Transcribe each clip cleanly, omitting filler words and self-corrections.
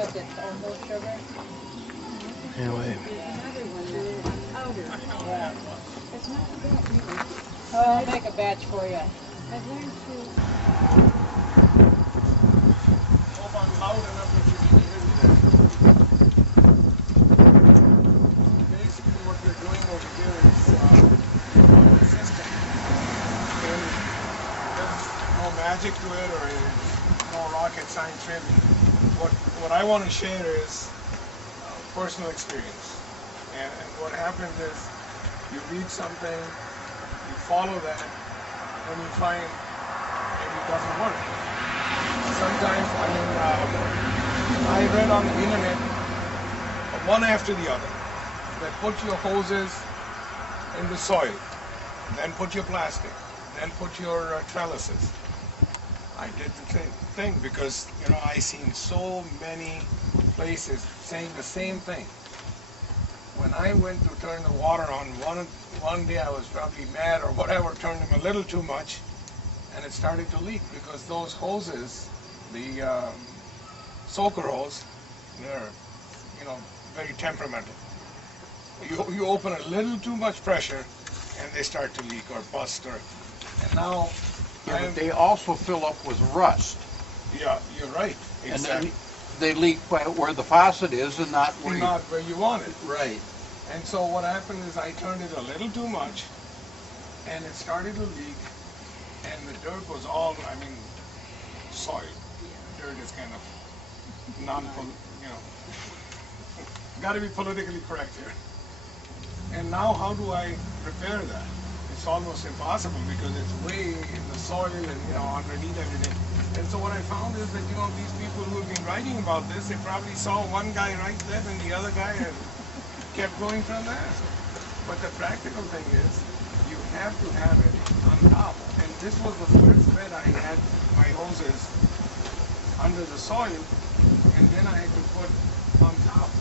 because it's almost sugar. Anyway. Yeah. It's not too bad either. Oh, I'll make a batch for you. I've learned to. Hope I'm loud enough that you can hear me there. Basically what we're doing over here is a system. And there's no magic to it or no rocket science really. What I want to share is personal experience. And what happens is you read something, you follow that, and you find maybe it doesn't work. Sometimes, I read on the internet, one after the other, that put your hoses in the soil, then put your plastic, then put your trellises. I did the same thing because, I seen so many places saying the same thing. When I went to turn the water on, one day I was probably mad or whatever, turned them a little too much, and it started to leak because those hoses, the soaker hose, they're, very temperamental. You open a little too much pressure, and they start to leak or bust, and now. Yeah, but they also fill up with rust. Yeah, you're right. Exactly. And they leak where the faucet is and not where you want it. Right. And so what happened is I turned it a little too much, and it started to leak, and the dirt was all, soil. Dirt is kind of got to be politically correct here. And now how do I repair that? It's almost impossible because it's way in the soil and, underneath everything. And so what I found is that, these people who have been writing about this, they probably saw one guy write that and the other guy and kept going from there. But the practical thing is, you have to have it on top. And this was the first bed I had my hoses under the soil, and then I had to put on top.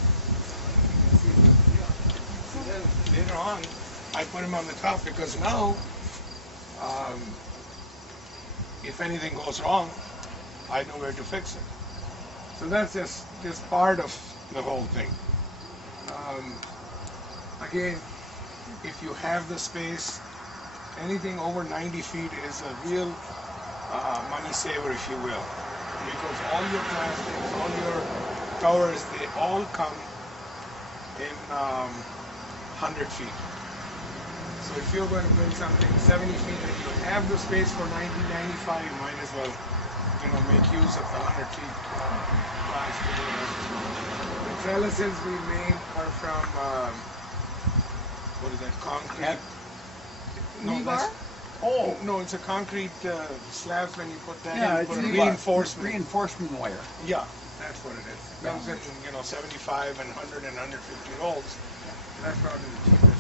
And then later on, I put them on the top because now, if anything goes wrong, I know where to fix it. So that's just part of the whole thing. Again, if you have the space, anything over 90 feet is a real money saver, if you will, because all your plastics, all your towers, they all come in 100 feet. So if you're going to build something 70 feet and you have the space for 90, 95, you might as well, make use of the 100 feet plastic. The trellises we made are from, what is that, concrete? No, no, it's a concrete slabs when you put that in, you put a reinforcement. Reinforcement wire. Yeah, that's what it is. It comes in, 75 and 100 and 150 rolls. That's probably the cheapest.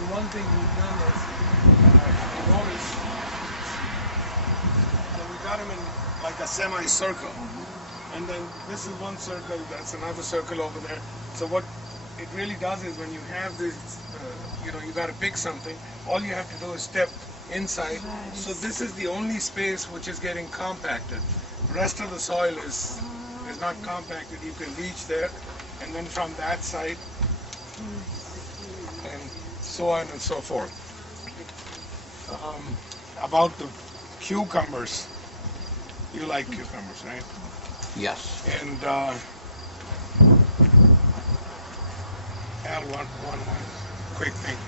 The one thing we've done is, you notice, so we got them in like a semicircle. And then this is one circle, that's another circle over there. So what it really does is when you have this, you got to pick something, all you have to do is step inside. So this is the only space which is getting compacted. The rest of the soil is not compacted. You can reach there, and then from that side, and so on and so forth. About the cucumbers, you like cucumbers, right? Yes. And Al, one quick thing.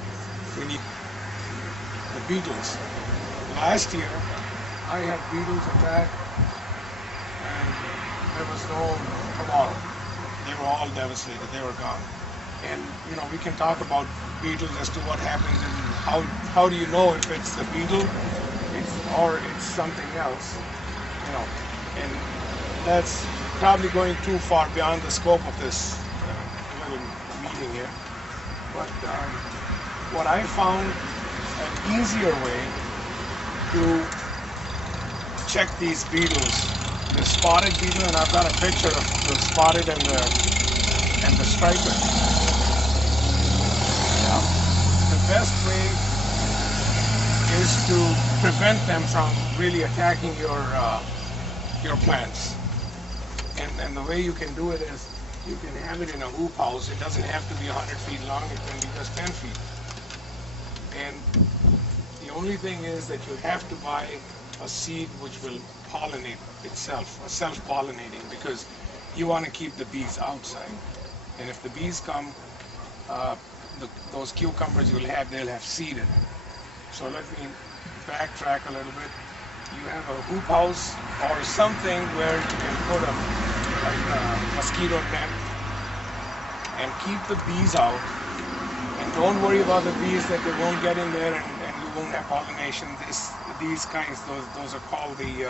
We need the beetles. Last year, I had beetles attack, and there was no tomorrow. They were all devastated. They were gone. And we can talk about beetles as to what happens and how do you know if it's the beetle, or it's something else. And that's probably going too far beyond the scope of this little meeting here. But what I found an easier way to check these beetles, the spotted beetle, and I've got a picture of the spotted and the striped. Yeah. The best way is to prevent them from really attacking your plants. And the way you can do it is you can have it in a hoop house. It doesn't have to be 100 feet long. It can be just 10 feet. And the only thing is that you have to buy a seed which will pollinate itself, a self-pollinating, because you want to keep the bees outside. And if the bees come, those cucumbers you'll have, they'll have seed in it. So let me backtrack a little bit. You have a hoop house or something where you can put a mosquito net and keep the bees out. And don't worry about the bees that they won't get in there and you won't have pollination. These kinds, those are called the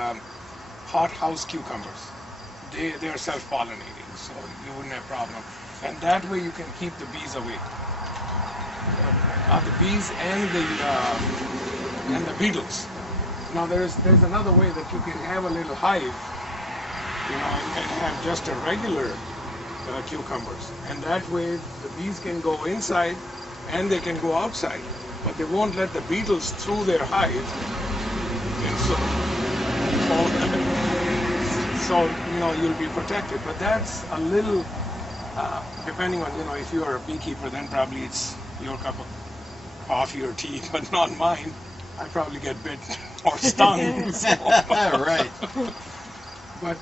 hothouse cucumbers. They are self-pollinating, so you wouldn't have problem. And that way you can keep the bees away. The bees and the beetles. Now there's another way that you can have a little hive, and have just a regular cucumbers. And that way the bees can go inside and they can go outside, but they won't let the beetles through their hive. And so you'll be protected. But that's a little, depending on, if you are a beekeeper, then probably it's your cup of coffee or tea, but not mine. I probably get bit or stung. Right. But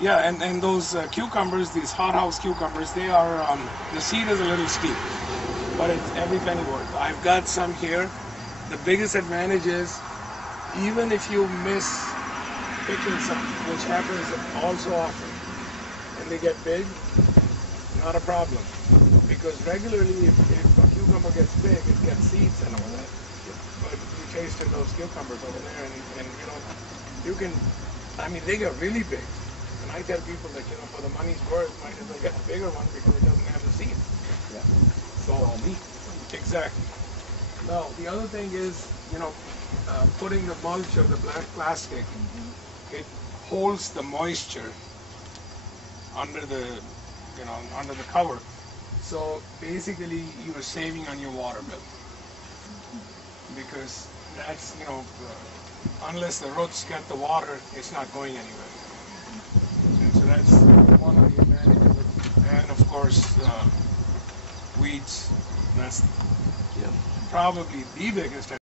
yeah, and those cucumbers, these hothouse cucumbers, they are, the seed is a little steep, but it's every penny worth. I've got some here. The biggest advantage is, even if you miss picking some, which happens also often, and they get big, not a problem. Because regularly, if a cucumber gets big, it gets seeds and all that. But you tasted those cucumbers over there, and you can, they get really big. And I tell people that, for the money's worth, might as well get a bigger one because it doesn't have the seeds. Yeah. So, exactly. Now, the other thing is, putting the mulch or the black plastic, it holds the moisture under the, under the cover. So basically, you are saving on your water bill, because that's, unless the roots get the water, it's not going anywhere. And so that's one of the advantages of it. And of course, weeds. That's probably the biggest